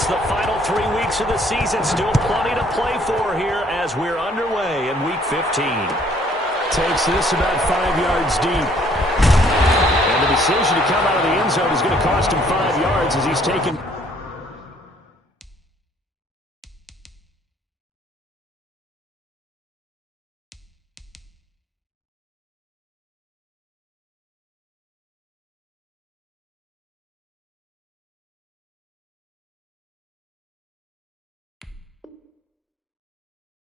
It's the final 3 weeks of the season. Still plenty to play for here as we're underway in Week 15. Takes this about 5 yards deep. And the decision to come out of the end zone is going to cost him 5 yards as he's taken...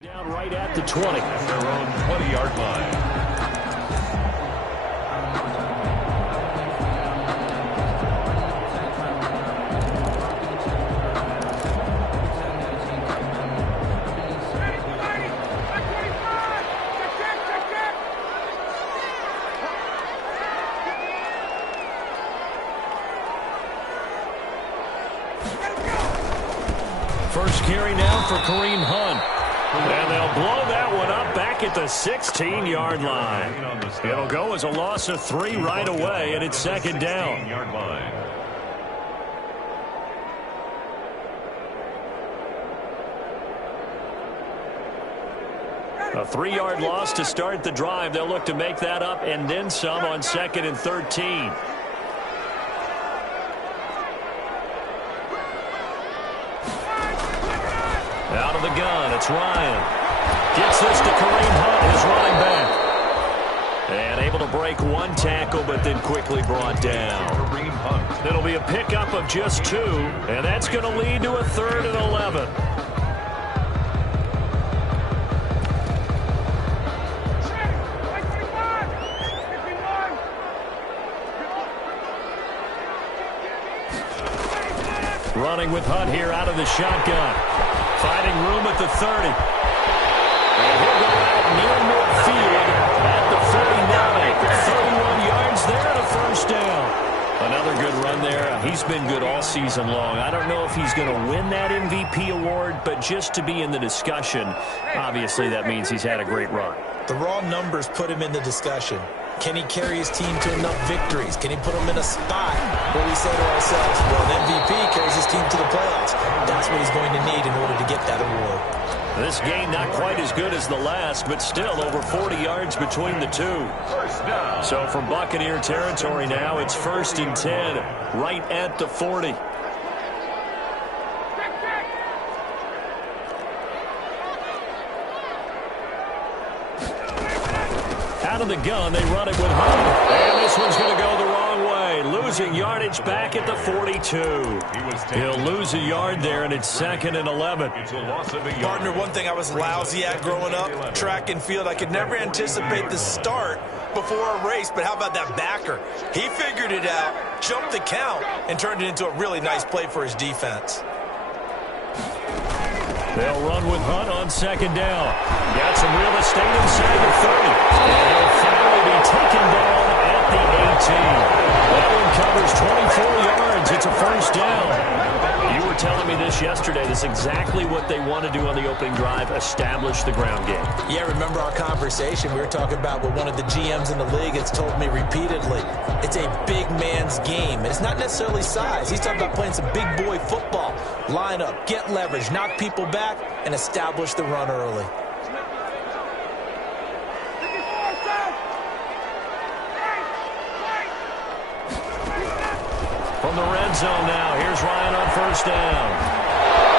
Down right at the 20. At their own 20-yard line. First carry now for Kareem Hunt. And they'll blow that one up back at the 16-yard line. It'll go as a loss of 3 right away, and it's second down. A 3-yard loss to start the drive. They'll look to make that up and then some on 2nd and 13. Out of the gun, it's Ryan. Gets this to Kareem Hunt, his running back. And able to break 1 tackle, but then quickly brought down. It'll be a pickup of just 2, and that's going to lead to a 3rd and 11. Running with Hunt here out of the shotgun. Finding room at the 30. And he'll go out near midfield at the 49. 31 yards there and a first down. Another good run there. He's been good all season long. I don't know if he's going to win that MVP award, but just to be in the discussion, obviously that means he's had a great run. The raw numbers put him in the discussion. Can he carry his team to enough victories? Can he put them in a spot where we say to ourselves, well, an MVP carries his team to the playoffs. That's what he's going to need in order to get that award. This game not quite as good as the last, but still over 40 yards between the two. So from Buccaneer territory now, it's 1st and 10, right at the 40. Out of the gun, they run it with Hunt. And this one's going to go the wrong way. Losing yardage back at the 42. He'll lose a yard there, and it's 2nd and 11. Partner, one thing I was lousy at growing up, track and field, I could never anticipate the start before a race, but how about that backer? He figured it out, jumped the count, and turned it into a really nice play for his defense. They'll run with Hunt on 2nd down. Got some real estate inside the 30. And he'll finally be taken down at the 18. That one covers 24 yards. It's a first down. You were telling me this yesterday. This is exactly what they want to do on the opening drive, establish the ground game. Yeah, remember our conversation. We were talking about what one of the GMs in the league has told me repeatedly. It's a big man's game. And it's not necessarily size. He's talking about playing some big boy football. Line up, get leverage, knock people back, and establish the run early. From the red zone now, here's Ryan on 1st down.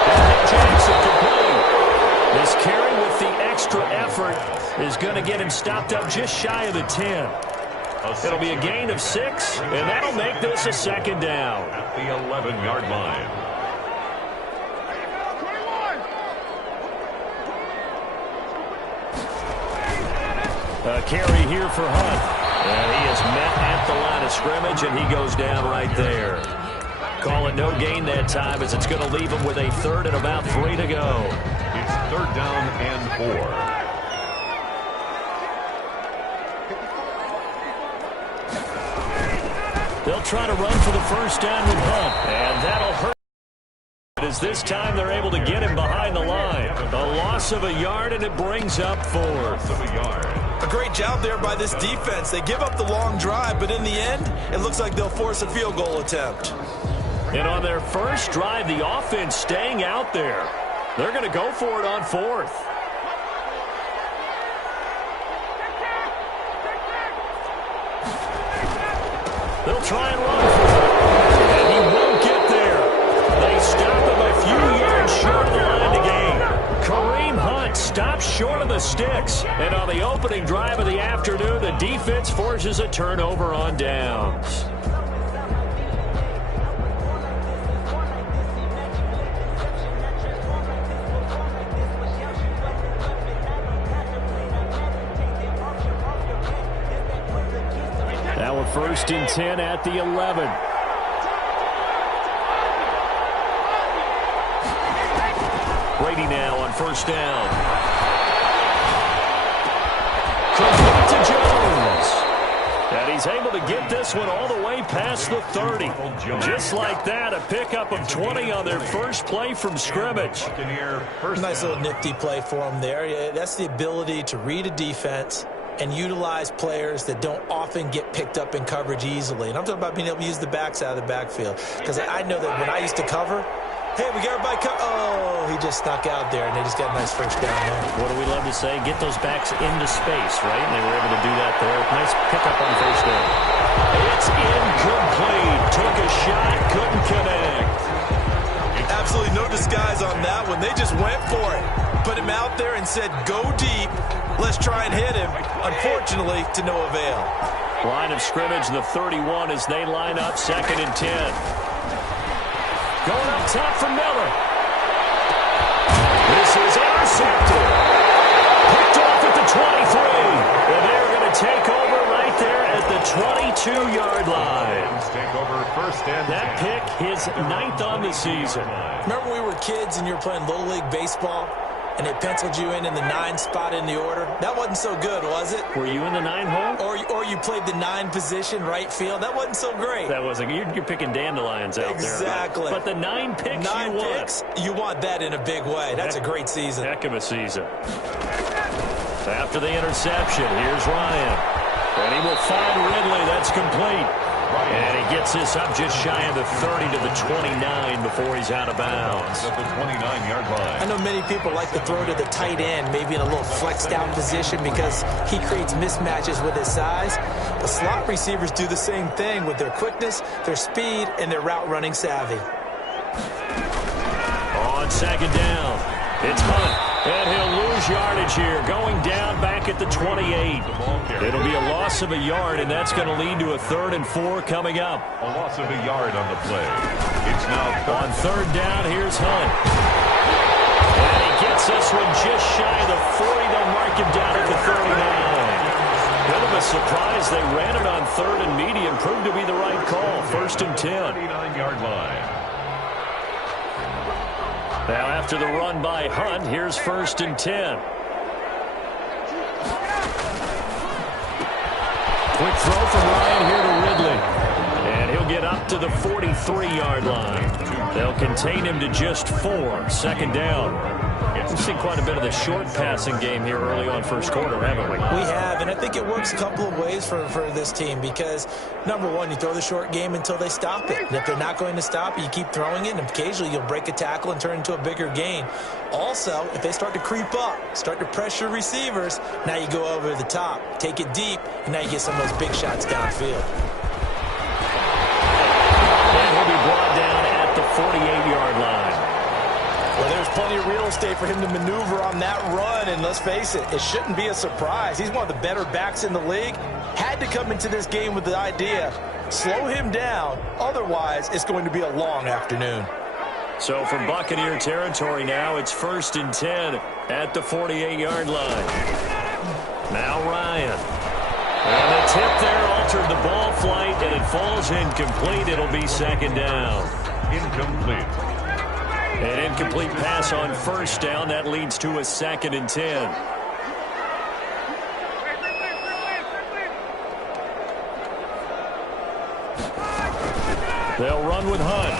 And Jackson complete. This carry with the extra effort is going to get him stopped up just shy of the 10. It'll be a gain of 6, and that'll make this a 2nd down. At the 11-yard line. A carry here for Hunt. And he is met at the line of scrimmage, and he goes down right there. Call it no gain that time, as it's going to leave him with a 3rd and about 3 to go. It's 3rd down and 4. They'll try to run for the first down with Hunt, and that'll hurt. As this time they're able to get him behind the line. A loss of a yard, and it brings up 4th of a yard. A great job there by this defense. They give up the long drive, but in the end, it looks like they'll force a field goal attempt. And on their first drive, the offense staying out there. They're going to go for it on fourth. They'll try and run for it. And he won't get there. They stop him a few yards short of the line to gain. Kareem Hunt stops short of the sticks. And on the opening drive of the afternoon, the defense forces a turnover on downs. Now a 1st and 10 at the 11. Brady now on 1st down. Complete to Jones. And he's able to get this one all the way past the 30. Just like that, a pickup of 20 on their first play from scrimmage. Nice little nifty play for him there. Yeah, that's the ability to read a defense and utilize players that don't often get picked up in coverage easily. And I'm talking about being able to use the backs out of the backfield. Because I know that when I used to cover, hey, we got everybody oh, he just snuck out there, and they just got a nice 1st down there. What do we love to say? Get those backs into space, right? And they were able to do that there. Nice pickup on 1st down. It's incomplete. Took a shot, couldn't connect. Absolutely no disguise on that one. They just went for it. Put him out there and said, go deep. Let's try and hit him. Unfortunately, to no avail. Line of scrimmage, the 31 as they line up 2nd and 10. Going up top for Miller. This is intercepted. Picked off at the 23. And they're going to take over right there at the 22-yard line. Take over 1st and 10. That pick, his 9th on the season. Remember when we were kids and you were playing Little League Baseball? And they penciled you in the 9 spot in the order. That wasn't so good, was it? Were you in the 9 hole? Or you played the 9 position, right field. That wasn't so great. That wasn't. You're picking dandelions out there. Exactly. But the 9 picks 9 you picks, you want that in a big way. That's a great season. Heck of a season. After the interception, here's Ryan. And he will find Ridley. That's complete. And he gets this up just shy of the 30 to the 29 before he's out of bounds. At the 29-yard line. I know many people like to throw to the tight end, maybe in a little flexed out position because he creates mismatches with his size. But slot receivers do the same thing with their quickness, their speed, and their route running savvy. On 2nd down, it's Hunt. And he'll lose yardage here, going down back at the 28. It'll be a loss of a yard, and that's going to lead to a 3rd and 4 coming up. A loss of a yard on the play. It's now on 3rd down, here's Hunt. And he gets this one just shy of the 40. They'll mark him down at the 39. Bit of a surprise. They ran it on 3rd and medium. Proved to be the right call. 1st and 10. 39-yard line. Now after the run by Hunt, here's 1st and 10. Quick throw from Ryan here to Ridley. And he'll get up to the 43-yard line. They'll contain him to just 4. 2nd down. We've seen quite a bit of the short passing game here early on 1st quarter, haven't we? We have, and I think it works a couple of ways for this team because, number one, you throw the short game until they stop it. And if they're not going to stop it, you keep throwing it, and occasionally you'll break a tackle and turn it into a bigger gain. Also, if they start to creep up, start to pressure receivers, now you go over the top, take it deep, and now you get some of those big shots downfield. And he'll be brought down at the 48-yard line. Well, there's plenty of real estate for him to maneuver on that run, and let's face it, it shouldn't be a surprise. He's one of the better backs in the league. Had to come into this game with the idea, slow him down, otherwise it's going to be a long afternoon. So from Buccaneer territory now, it's 1st and 10 at the 48-yard line. Now Ryan. And the tip there altered the ball flight, and it falls incomplete. It'll be 2nd down. Incomplete. An incomplete pass on 1st down. That leads to a 2nd and 10. They'll run with Hunt.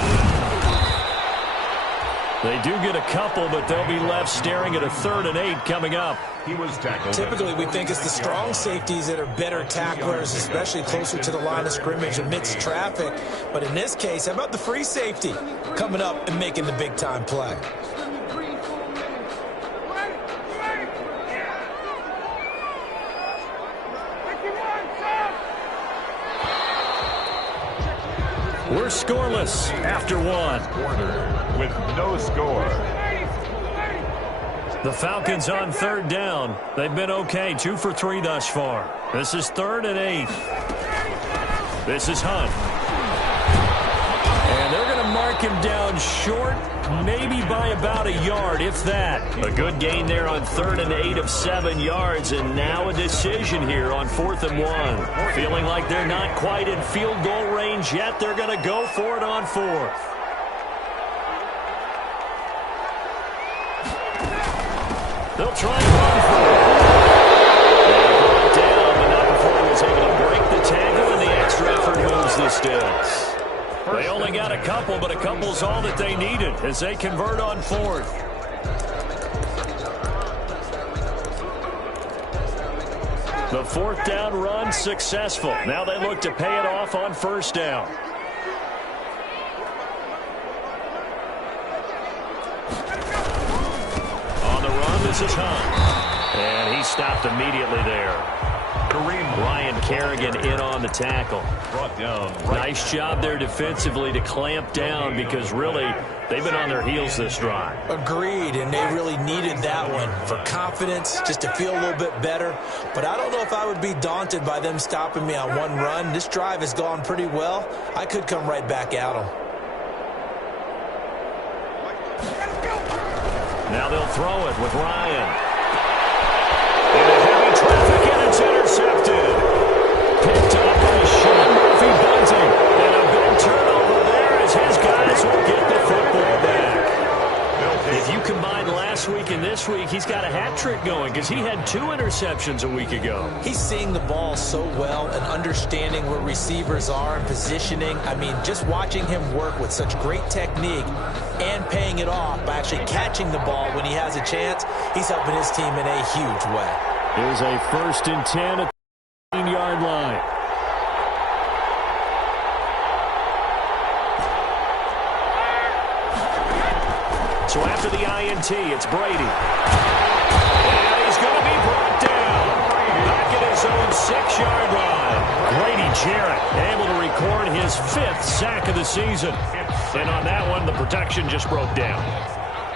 They do get a couple, but they'll be left staring at a 3rd and 8 coming up. He was tackled. Typically, we think it's the strong safeties that are better tacklers, especially closer to the line of scrimmage amidst traffic. But in this case, how about the free safety coming up and making the big-time play? We're scoreless after 1. Quarter with no score. The Falcons on 3rd down. They've been okay, 2 for 3 thus far. This is 3rd and 8. This is Hunt. And they're going to mark him down short, maybe by about a yard, if that. A good gain there on 3rd and 8 of 7 yards, and now a decision here on 4th and 1. Feeling like they're not quite in field goal range yet. They're going to go for it on 4th. They'll try and run for it. They brought down, but not before he was able to break the tackle, and the extra effort moves the sticks. They only got a couple, but a couple's all that they needed as they convert on 4th. The 4th down run successful. Now they look to pay it off on 1st down. On the run, this is Hunt. And he stopped immediately there. Ryan Kerrigan in on the tackle. Brought down. Nice job there defensively to clamp down because really they've been on their heels this drive. Agreed, and they really needed that one for confidence, just to feel a little bit better. But I don't know if I would be daunted by them stopping me on one run. This drive has gone pretty well. I could come right back at them. Now they'll throw it with Ryan. Into heavy traffic, and it's intercepted. Picked up by Sean Murphy-Bunting. And a big turnover there as his guys will get the football back. If you combine last week and this week, he's got a hat trick going because he had 2 interceptions a week ago. He's seeing the ball so well and understanding where receivers are and positioning. I mean, just watching him work with such great technique and paying it off by actually catching the ball when he has a chance, he's helping his team in a huge way. Here's a 1st and 10 at the 15-yard line. So after the INT, it's Brady. And he's going to be brought down. Back at his own 6-yard line. Grady Jarrett able to record his 5th sack of the season. And on that one, the protection just broke down.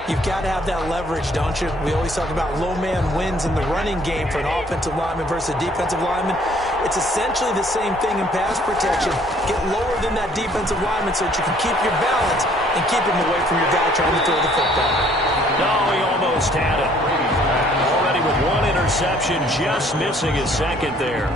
You've got to have that leverage, don't you? We always talk about low man wins in the running game for an offensive lineman versus a defensive lineman. It's essentially the same thing in pass protection. Get lower than that defensive lineman so that you can keep your balance and keep him away from your guy trying to throw the football. No, he almost had it. Already with 1 interception, just missing his 2nd there.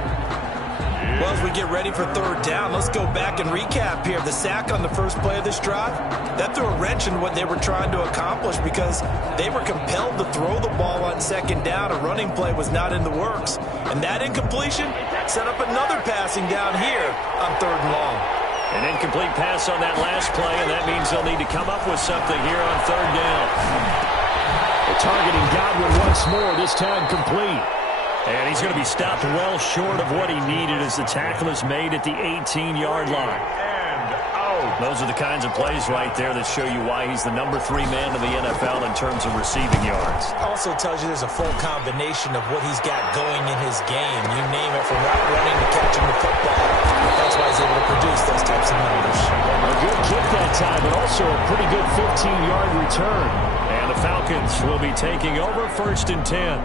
Well, as we get ready for 3rd down, let's go back and recap here. The sack on the first play of this drive, that threw a wrench in what they were trying to accomplish because they were compelled to throw the ball on 2nd down. A running play was not in the works. And that incompletion set up another passing down here on 3rd and long. An incomplete pass on that last play, and that means they'll need to come up with something here on 3rd down. They're targeting Godwin once more, this time complete. And he's going to be stopped well short of what he needed as the tackle is made at the 18-yard line. Those are the kinds of plays right there that show you why he's the number 3 man in the NFL in terms of receiving yards. Also tells you there's a full combination of what he's got going in his game. You name it, from route running to catching the football. That's why he's able to produce those types of numbers. A good kick that time, but also a pretty good 15-yard return. And the Falcons will be taking over 1st and 10.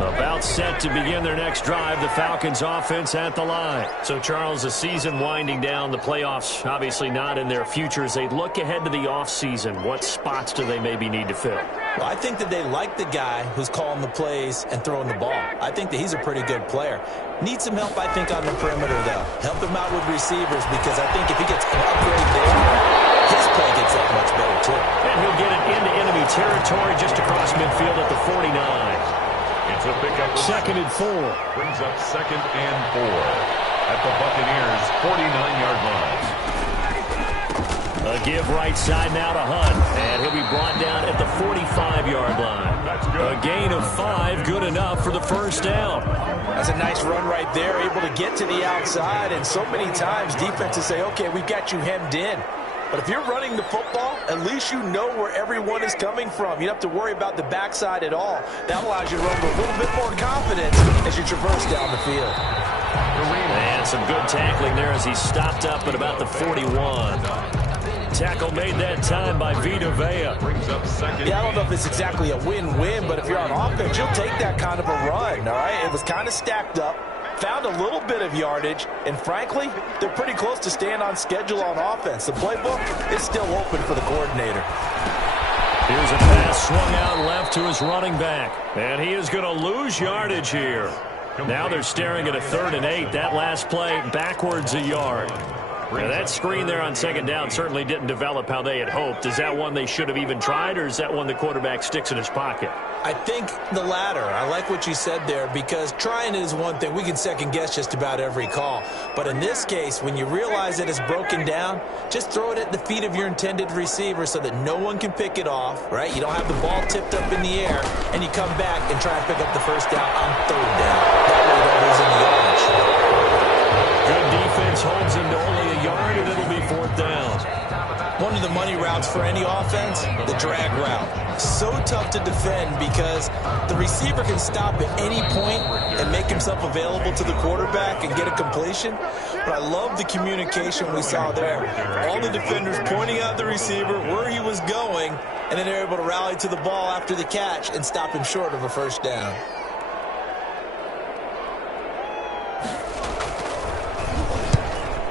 About set to begin their next drive, the Falcons offense at the line. So, Charles, the season winding down, the playoffs obviously not in their future. As they look ahead to the offseason, what spots do they maybe need to fill? Well, I think that they like the guy who's calling the plays and throwing the ball. I think that he's a pretty good player. Needs some help, I think, on the perimeter, though. Help him out with receivers because I think if he gets an upgrade there, his play gets that much better, too. And he'll get it into enemy territory just across midfield at the 49. That's a pickup. Second and 4. Brings up 2nd and 4 at the Buccaneers' 49-yard line. A give right side now to Hunt, and he'll be brought down at the 45-yard line. That's good. A gain of 5, good enough for the first down. That's a nice run right there, able to get to the outside, and so many times defenses say, okay, we've got you hemmed in. But if you're running the football, at least you know where everyone is coming from. You don't have to worry about the backside at all. That allows you to run with a little bit more confidence as you traverse down the field. And some good tackling there as he stopped up at about the 41. Tackle made that time by Vita Vea. Brings up 2nd. Yeah, I don't know if it's exactly a win-win, but if you're on offense, you'll take that kind of a run, all right? It was kind of stacked up, found a little bit of yardage, and frankly, they're pretty close to staying on schedule on offense. The playbook is still open for the coordinator. Here's a pass swung out left to his running back, and he is going to lose yardage here. Now they're staring at a 3rd and 8. That last play backwards a yard. Now that screen there on 2nd down certainly didn't develop how they had hoped. Is that one they should have even tried, or is that one the quarterback sticks in his pocket? I think the latter. I like what you said there, because trying is one thing. We can second-guess just about every call. But in this case, when you realize that it's broken down, just throw it at the feet of your intended receiver so that no one can pick it off, right? You don't have the ball tipped up in the air, and you come back and try and pick up the first down on 3rd down. That way you don't lose any yardage. Good defense holds him to only a yard, and it'll be 4th down. One of the money routes for any offense, the drag route. So tough to defend because the receiver can stop at any point and make himself available to the quarterback and get a completion. But I love the communication we saw there. All the defenders pointing out the receiver, where he was going, and then they're able to rally to the ball after the catch and stop him short of a first down.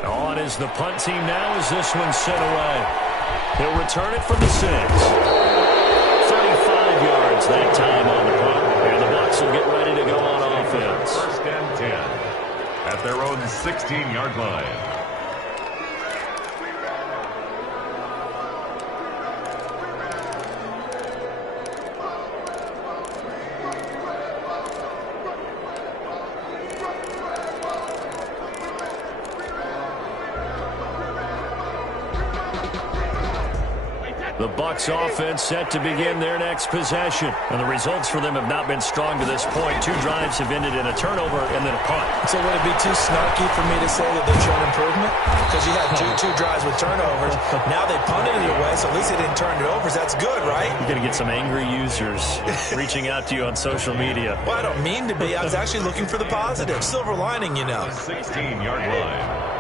On is the punt team now as this one's sent away. He'll return it from the 6. 35 yards that time on the punt. And the Bucs will get ready to go on offense. 1st and 10 at their own 16-yard line. The Bucs offense set to begin their next possession. And the results for them have not been strong to this point. 2 drives have ended in a turnover and then a punt. So would it be too snarky for me to say that they've shown improvement? Because you had two drives with turnovers. Now they punted it away, so at least they didn't turn it over. So that's good, right? You're going to get some angry users reaching out to you on social media. Well, I don't mean to be. I was actually looking for the positive. Silver lining, you know. 16-yard line.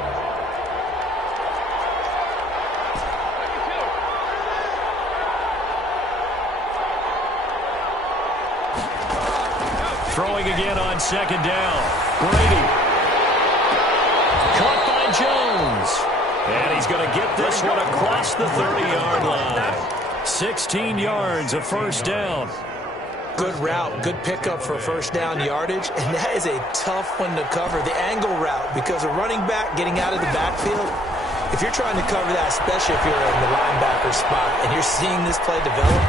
Throwing again on 2nd down. Brady. Caught by Jones. And he's going to get this one across the 30-yard line. 16 yards, a first down. Good route, good pickup for first down yardage, and that is a tough one to cover, the angle route, because a running back getting out of the backfield, if you're trying to cover that, especially if you're in the linebacker spot, and you're seeing this play develop,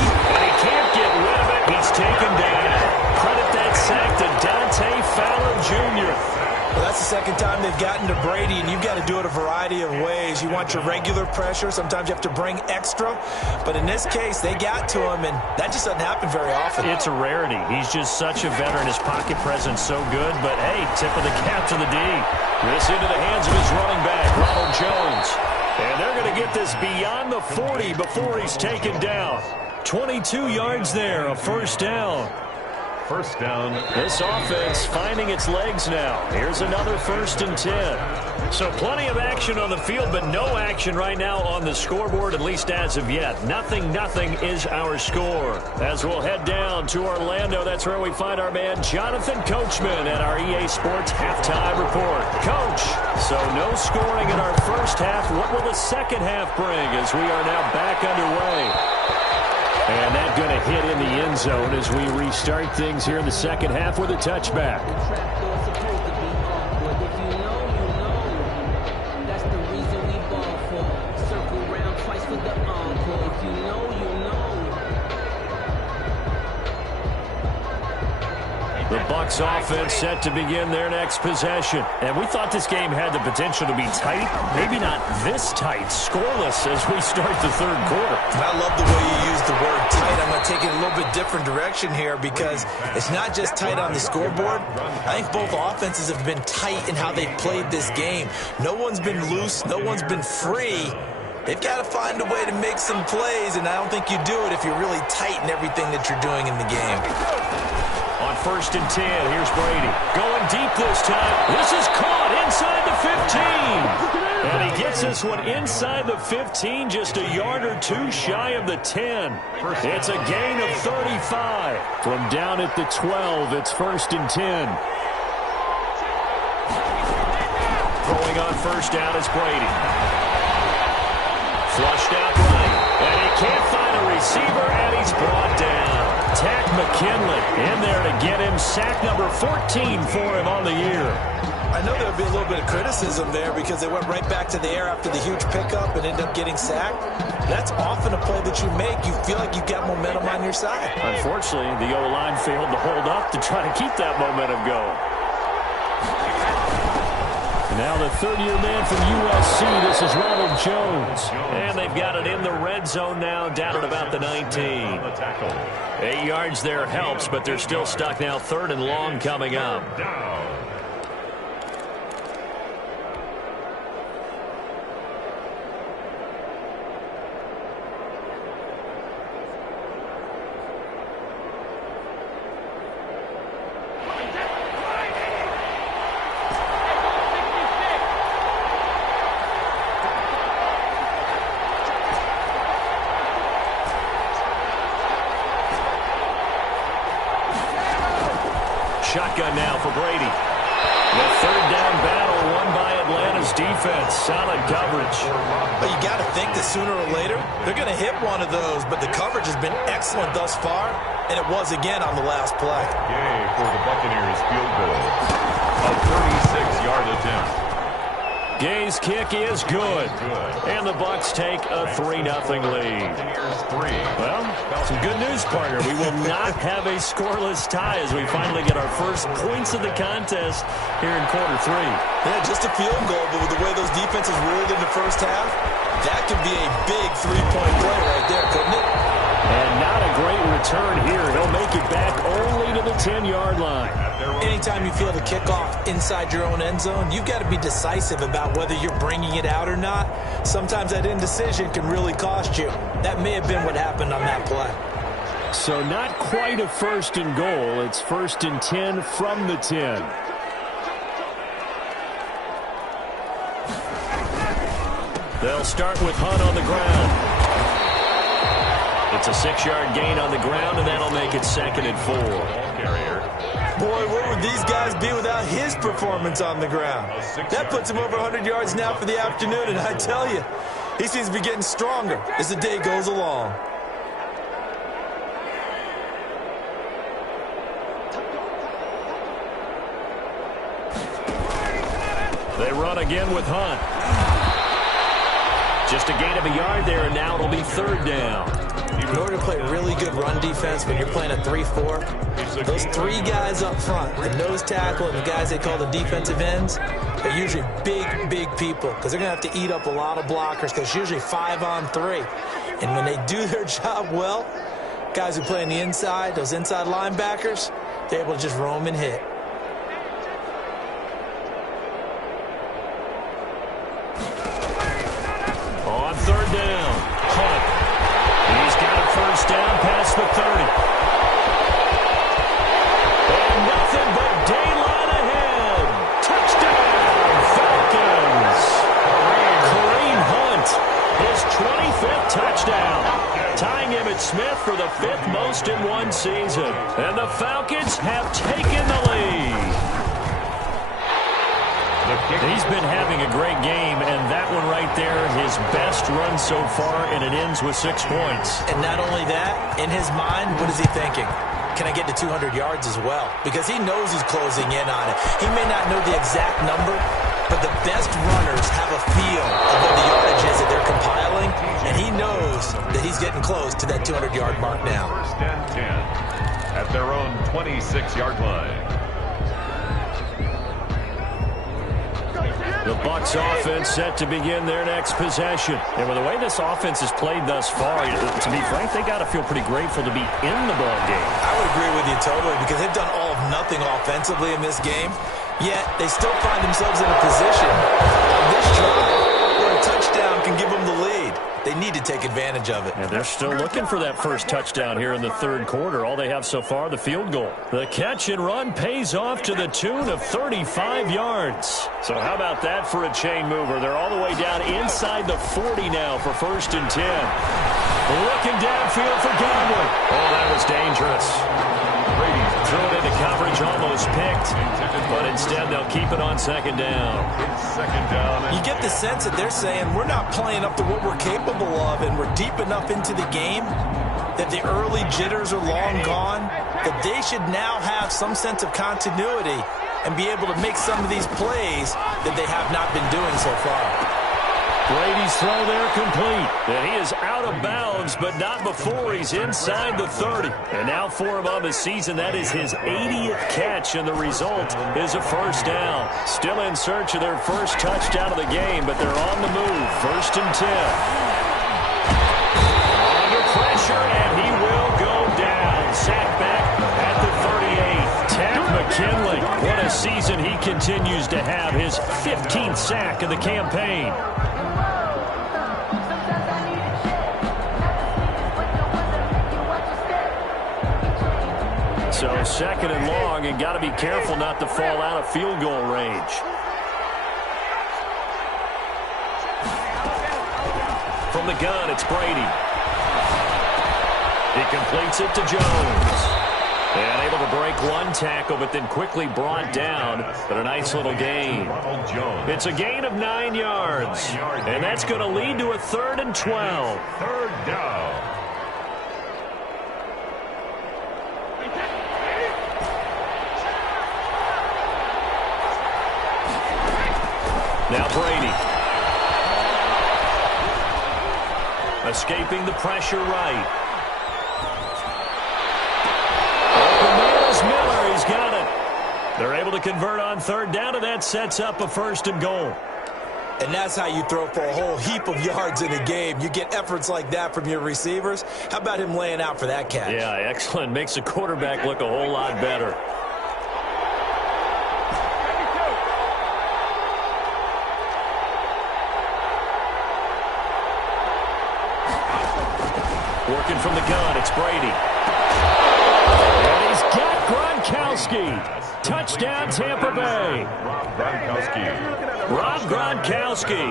he can't get rid of it. He's taken down. Credit that sack to Dante Fowler Jr. Well, that's the second time they've gotten to Brady, and you've got to do it a variety of ways. You want your regular pressure. Sometimes you have to bring extra. But in this case, they got to him, and that just doesn't happen very often. It's a rarity. He's just such a veteran. His pocket presence so good. But, hey, tip of the cap to the D. This into the hands of his running back, Ronald Jones. And they're going to get this beyond the 40 before he's taken down. 22 yards there, a first down. First down. This offense finding its legs now. Here's another 1st and 10. So plenty of action on the field, but no action right now on the scoreboard, at least as of yet. 0-0 is our score. As we'll head down to Orlando, that's where we find our man Jonathan Coachman at our EA Sports Halftime Report. Coach, so no scoring in our first half. What will the second half bring as we are now back underway? And that's going to hit in the end zone as we restart things here in the second half with a touchback. The Bucs offense set to begin their next possession. And we thought this game had the potential to be tight. Maybe not this tight, scoreless as we start the third quarter. And I love the way you use the word tight. I'm going to take it a little bit different direction here because it's not just tight on the scoreboard. I think both offenses have been tight in how they've played this game. No one's been loose. No one's been free. They've got to find a way to make some plays, and I don't think you do it if you're really tight in everything that you're doing in the game. On 1st and 10, here's Brady. Going deep this time. This is caught inside the 15. And he gets this one inside the 15, just a yard or two shy of the 10. It's a gain of 35. From down at the 12, it's 1st and 10. Throwing on 1st down is Brady. Flushed out right. And he can't find a receiver, and he's brought down. Tack McKinley in there to get him sack number 14 for him on the year. I know there'll be a little bit of criticism there because they went right back to the air after the huge pickup and ended up getting sacked. That's often a play that you make. You feel like you've got momentum on your side. Unfortunately, the O-line failed to hold up to try to keep that momentum going. Now the third-year man from USC, this is Ronald Jones. And they've got it in the red zone now, down at about the 19. 8 yards there helps, but they're still stuck now. 3rd and long coming up. Shotgun now for Brady. The 3rd down battle won by Atlanta's defense. Solid coverage. But you got to think that sooner or later, they're going to hit one of those. But the coverage has been excellent thus far, and it was again on the last play. Yay for the Buccaneers field goal. A 36-yard attempt. Gay's kick is good. And the Bucs take a 3-0 lead. Well, some good news, partner. We will not have a scoreless tie as we finally get our first points of the contest here in quarter 3. Yeah, just a field goal, but with the way those defenses rolled in the first half, that could be a big 3-point play right there, couldn't it? And not a great return here. He'll make it back only to the 10-yard line. Anytime you feel the kickoff inside your own end zone, you've got to be decisive about whether you're bringing it out or not. Sometimes that indecision can really cost you. That may have been what happened on that play. So not quite a 1st and goal. It's 1st and 10 from the 10. They'll start with Hunt on the ground. It's a 6-yard gain on the ground, and that'll make it 2nd and 4. Boy, where would these guys be without his performance on the ground? That puts him over 100 yards now for the afternoon, and I tell you, he seems to be getting stronger as the day goes along. They run again with Hunt. Just a gain of a yard there, and now it'll be 3rd down. In order to play really good run defense when you're playing a 3-4, those 3 guys up front, the nose tackle and the guys they call the defensive ends, are usually big people because they're going to have to eat up a lot of blockers because it's usually 5-on-3. And when they do their job well, guys who play on the inside, those inside linebackers, they're able to just roam and hit. On 3rd down, Hunt. He's got a 1st down past the 30. And nothing but daylight ahead. Touchdown, Falcons. Kareem Hunt, his 25th touchdown. Tying Emmitt Smith for the 5th most in one season. And the Falcons have taken the lead. He's been having a great game, and that one right there, his best run so far, and it ends with 6 points. And not only that, in his mind, what is he thinking? Can I get to 200 yards as well? Because he knows he's closing in on it. He may not know the exact number, but the best runners have a feel of what the yardage is that they're compiling, and he knows that he's getting close to that 200-yard mark now. 1st and 10. at their own 26-yard line. The Bucs offense set to begin their next possession. And with the way this offense has played thus far, to be frank, they got to feel pretty grateful to be in the ball game. I would agree with you totally because they've done all of nothing offensively in this game, yet they still find themselves in a position on this drive where a touchdown can give them the lead. They need to take advantage of it. And they're still looking for that first touchdown here in the third quarter. All they have so far, the field goal. The catch and run pays off to the tune of 35 yards. So how about that for a chain mover? They're all the way down inside the 40 now for 1st and 10. Looking downfield for Godwin. Oh, that was dangerous. Brady threw it into coverage, almost picked. But instead, they'll keep it on 2nd down. Second down. You get the sense that they're saying we're not playing up to what we're capable of, and we're deep enough into the game that the early jitters are long gone, that they should now have some sense of continuity and be able to make some of these plays that they have not been doing so far. Brady's throw there complete. And he is out of bounds, but not before he's inside the 30. And now for him on the season, that is his 80th catch, and the result is a 1st down. Still in search of their first touchdown of the game, but they're on the move. 1st and 10. Under pressure, and he will go down. Sack back at the 38. Tack McKinley. What a season he continues to have. His 15th sack of the campaign. So 2nd and long, and got to be careful not to fall out of field goal range. From the gun, it's Brady. He completes it to Jones. And able to break one tackle, but then quickly brought down. But a nice little gain. It's a gain of 9 yards. And that's going to lead to a 3rd and 12. 3rd down. Now Brady. Escaping the pressure right. Open Miles Miller, he's got it. They're able to convert on 3rd down, and that sets up a 1st and goal. And that's how you throw for a whole heap of yards in a game. You get efforts like that from your receivers. How about him laying out for that catch? Yeah, excellent. Makes the quarterback look a whole lot better. Working from the gun, it's Brady. And he's got Gronkowski. Touchdown, Tampa Bay. Rob Gronkowski,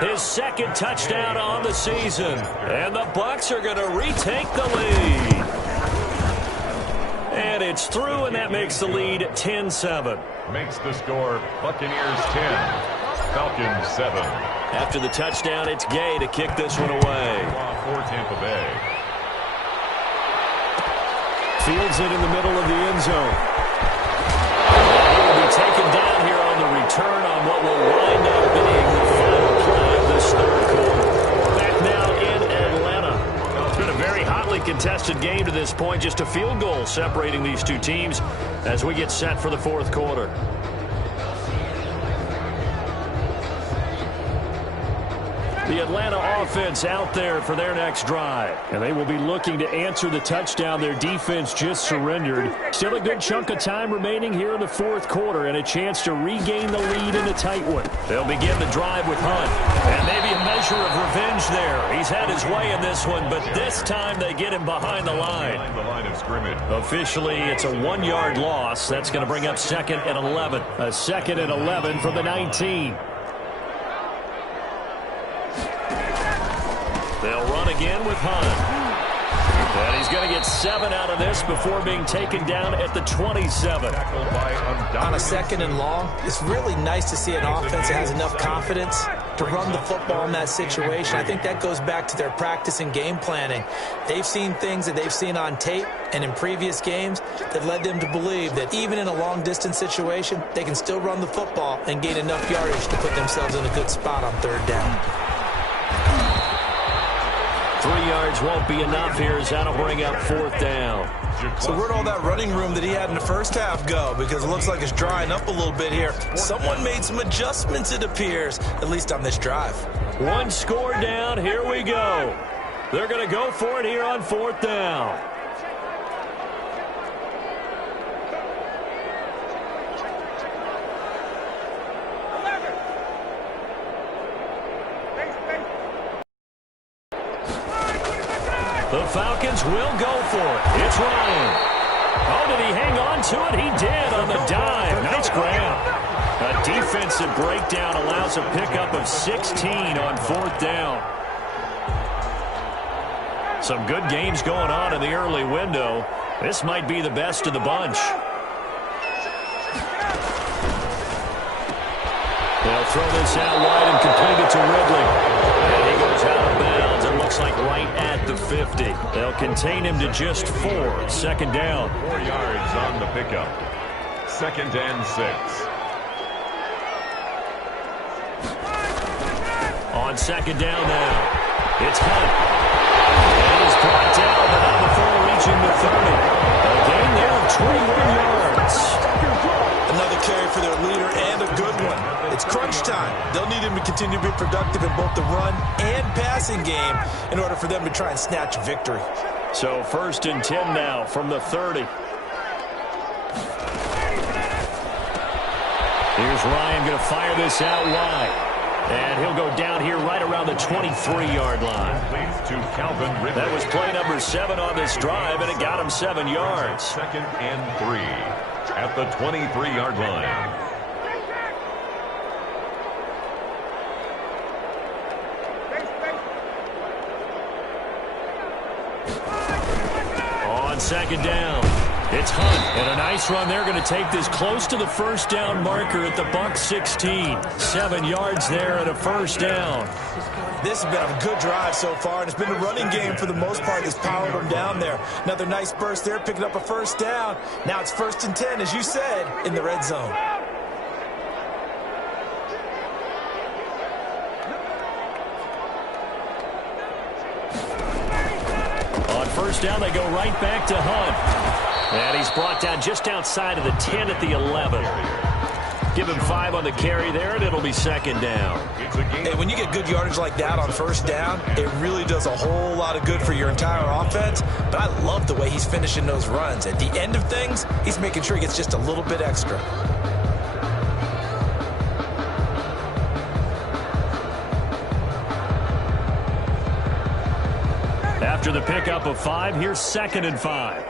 his 2nd touchdown on the season. And the Bucs are going to retake the lead. And it's through, and that makes the lead 10-7. Makes the score Buccaneers 10, Falcons 7. After the touchdown, it's Gay to kick this one away. For Tampa Bay. Fields it in the middle of the end zone. He will be taken down here on the return on what will wind up being the final play of this 3rd quarter. Back now in Atlanta. It's been a very hotly contested game to this point. Just a field goal separating these two teams as we get set for the 4th quarter. The Atlanta offense out there for their next drive. And they will be looking to answer the touchdown their defense just surrendered. Still a good chunk of time remaining here in the 4th quarter and a chance to regain the lead in a tight one. They'll begin the drive with Hunt. And maybe a measure of revenge there. He's had his way in this one, but this time they get him behind the line. Behind the line of scrimmage. Officially, it's a 1-yard loss. That's going to bring up 2nd and 11. A 2nd and 11 from the 19. They'll run again with Hunt. And he's going to get 7 out of this before being taken down at the 27. On a 2nd and long, it's really nice to see an offense that has enough confidence to run the football in that situation. I think that goes back to their practice and game planning. They've seen things that they've seen on tape and in previous games that led them to believe that even in a long-distance situation, they can still run the football and gain enough yardage to put themselves in a good spot on 3rd down. 3 yards won't be enough here as that'll bring up 4th down. So where'd all that running room that he had in the first half go? Because it looks like it's drying up a little bit here. Someone made some adjustments, it appears, at least on this drive. 1 score down. Here we go. They're going to go for it here on 4th down. The Falcons will go for it. It's Ryan. Oh, did he hang on to it? He did on the dive. Nice grab. A defensive breakdown allows a pickup of 16 on 4th down. Some good games going on in the early window. This might be the best of the bunch. They'll throw this out wide and complete it to Ridley. And he goes out of bounds. It looks like right at the 50. They'll contain him to just 4. 2nd down. 4 yards on the pickup. 2nd and 6. On 2nd down now. It's Hunt. And he's brought down, but not before reaching the 30. A gain there of 21 yards. Another carry for their leader and a good one. It's crunch time. They'll need him to continue to be productive in both the run and passing game in order for them to try and snatch a victory. So 1st and 10 now from the 30. Here's Ryan going to fire this out wide. And he'll go down here right around the 23-yard line. That was play number 7 on this drive, and it got him 7 yards. 2nd and 3 at the 23-yard line. On 2nd down, it's Hunt. And a nice run. They're going to take this close to the 1st down marker at the Bucs 16. 7 yards there and a 1st down. This has been a good drive so far, and it's been a running game for the most part that's powered them down there. Another nice burst there, picking up a 1st down. Now it's 1st and 10, as you said, in the red zone. On 1st down, they go right back to Hunt. And he's brought down just outside of the 10 at the 11. Give him 5 on the carry there, and it'll be 2nd down. Hey, when you get good yardage like that on 1st down, it really does a whole lot of good for your entire offense. But I love the way he's finishing those runs. At the end of things, he's making sure he gets just a little bit extra. After the pickup of 5, here's 2nd and 5.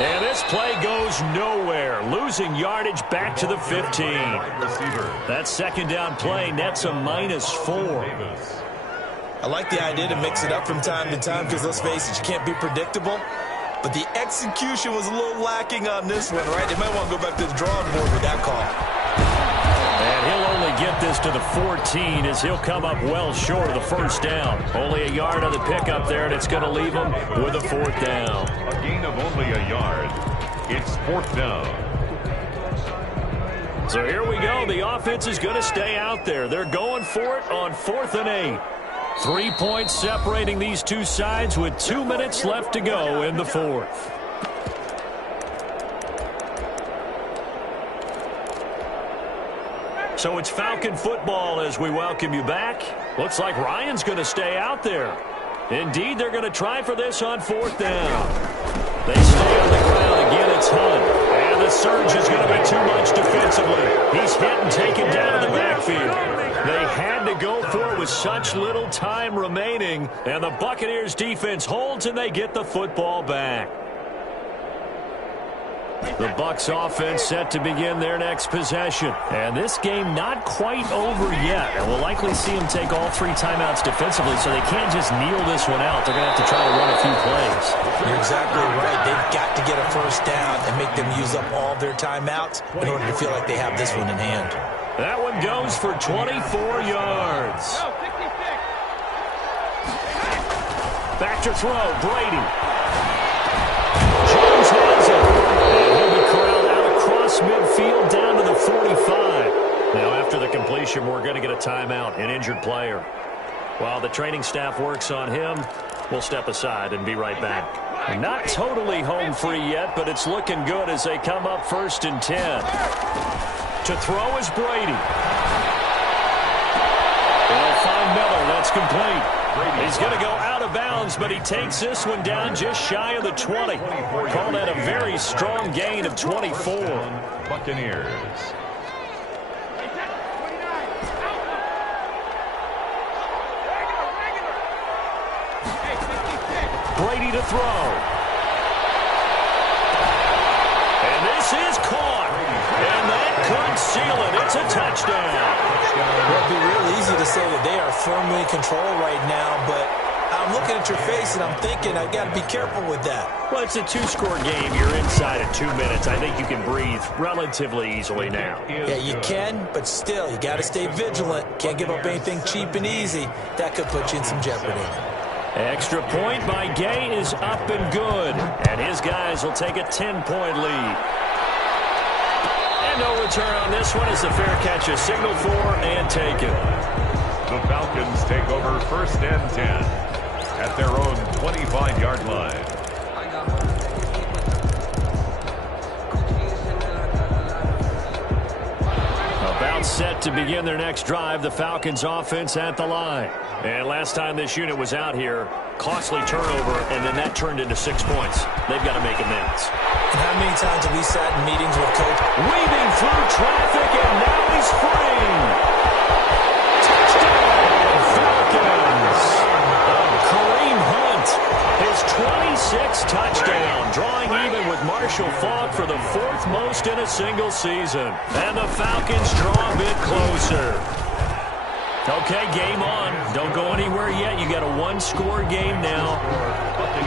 And this play goes nowhere. Losing yardage back to the 15. That 2nd down play nets a -4. I like the idea to mix it up from time to time because, let's face it, you can't be predictable. But the execution was a little lacking on this one, right? They might want to go back to the drawing board with that call. And he'll only get this to the 14 as he'll come up well short of the 1st down. Only a yard on the pickup there, and it's going to leave him with a 4th down. A gain of only a yard. It's 4th down. So here we go. The offense is going to stay out there. They're going for it on 4th and 8. 3 points separating these two sides with 2 minutes left to go in the 4th. So it's Falcon football as we welcome you back. Looks like Ryan's going to stay out there. Indeed, they're going to try for this on 4th down. They stay on the ground again. It's Hunt. And the surge is going to be too much defensively. He's hit and taken down in the backfield. They had to go for it with such little time remaining. And the Buccaneers defense holds and they get the football back. The Bucs offense set to begin their next possession. And this game not quite over yet. And we'll likely see them take all 3 timeouts defensively, so they can't just kneel this one out. They're going to have to try to run a few plays. You're exactly right. They've got to get a 1st down and make them use up all their timeouts in order to feel like they have this one in hand. That one goes for 24 yards. Back to throw, Brady. Jones has it. And he'll be corralled out across midfield ball down to the 45. Now, after the completion, we're going to get a timeout, an injured player. While the training staff works on him, we'll step aside and be right back. Not totally home free yet, but it's looking good as they come up 1st and 10. To throw is Brady. They'll find Miller. That's complete. He's going to go out of bounds, but he takes this one down just shy of the 20. Call that a very strong gain of 24. Buccaneers. Brady to throw. And this is caught. And that could seal it. It's a touchdown. Well, it'd be real easy to say that they are firmly in control right now, but I'm looking at your face and I'm thinking I've got to be careful with that. Well, it's a 2-score game. You're inside at 2 minutes. I think you can breathe relatively easily now. Yeah, you can, but still, you got to stay vigilant. Can't give up anything cheap and easy. That could put you in some jeopardy. Extra point by Gay is up and good. And his guys will take a 10-point lead. And no return on this one as the fair catch is signaled for and taken. The Falcons take over 1st and 10 at their own 25-yard line. About set to begin their next drive, the Falcons offense at the line. And last time this unit was out here, costly turnover, and then that turned into 6 points. They've got to make amends. And how many times have we sat in meetings with Coach? Weaving through traffic, and now he's free. Touchdown, Falcons. Kareem Hunt, his 26th touchdown, drawing even with Marshall Faulk for the 4th most in a single season. And the Falcons draw a bit closer. Okay, game on. Don't go anywhere yet. You got a 1-score game now.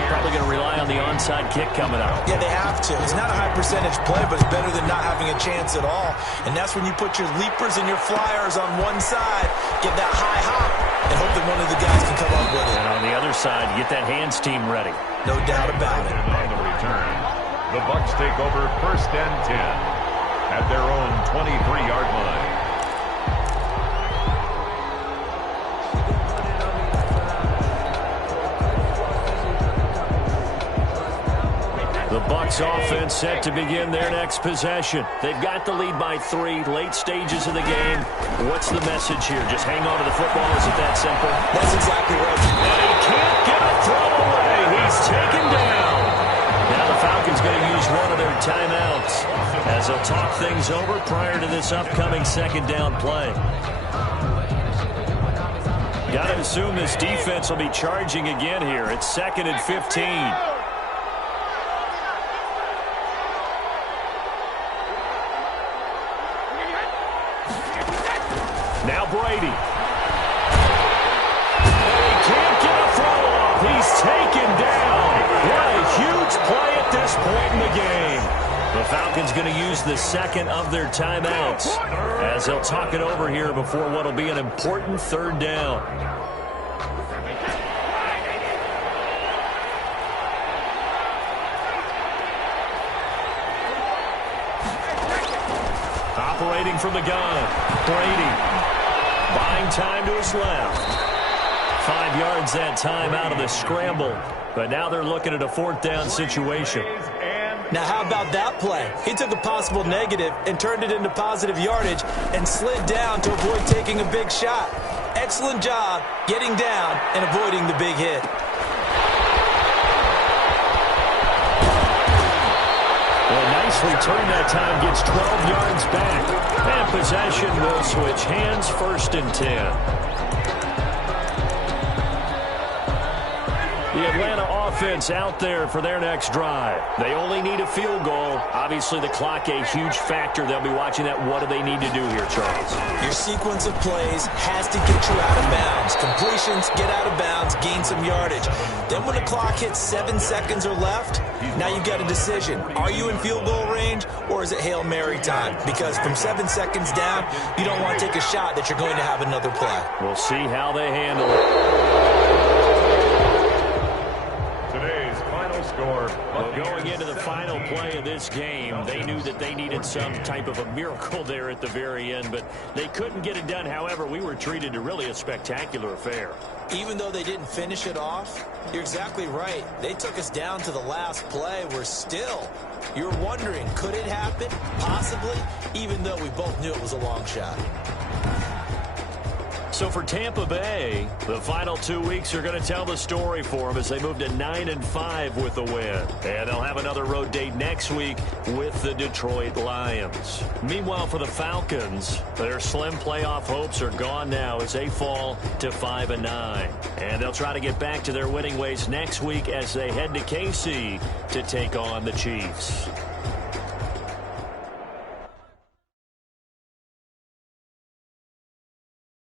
Probably going to rely on the onside kick coming up. Yeah, they have to. It's not a high-percentage play, but it's better than not having a chance at all. And that's when you put your leapers and your flyers on one side, get that high hop, and hope that one of the guys can come up with it. And on the other side, get that hands team ready. No doubt about it. On the return, the Bucs take over 1st and 10 at their own 23-yard line. The Bucs offense set to begin their next possession. They've got the lead by 3, late stages of the game. What's the message here? Just hang on to the football? Is it that simple? That's exactly right. And he can't get a throw away. He's taken down. Now the Falcons going to use one of their timeouts as they'll talk things over prior to this upcoming 2nd down play. Got to assume this defense will be charging again here. It's 2nd and 15. Now Brady. And he can't get a throw off. He's taken down. What a huge play at this point in the game. The Falcons going to use the 2nd of their timeouts as they'll talk it over here before what will be an important 3rd down. Operating from the gun, Brady. Buying time to his left. 5 yards that time out of the scramble. But now they're looking at a 4th down situation. Now, how about that play? He took a possible negative and turned it into positive yardage and slid down to avoid taking a big shot. Excellent job getting down and avoiding the big hit. Well, nice return that time, gets 12 yards back. And possession will switch hands, 1st and 10. The Atlanta offense out there for their next drive. They only need a field goal. Obviously, the clock a huge factor. They'll be watching that. What do they need to do here, Charles? Your sequence of plays has to get you out of bounds. Completions, get out of bounds, gain some yardage. Then when the clock hits 7 seconds or left, now you've got a decision. Are you in field goal range, or is it Hail Mary time? Because from 7 seconds down, you don't want to take a shot that you're going to have another play. We'll see how they handle it. final score. Well, going into the final play of this game, they knew that they needed some type of a miracle there at the very end, but they couldn't get it done. However, we were treated to really a spectacular affair. Even though they didn't finish it off, you're exactly right. They took us down to the last play. You're wondering, could it happen? Possibly, even though we both knew it was a long shot. So for Tampa Bay, the final 2 weeks are going to tell the story for them as they move to 9-5 with a win. And they'll have another road date next week with the Detroit Lions. Meanwhile, for the Falcons, their slim playoff hopes are gone now as they fall to 5-9. And they'll try to get back to their winning ways next week as they head to KC to take on the Chiefs.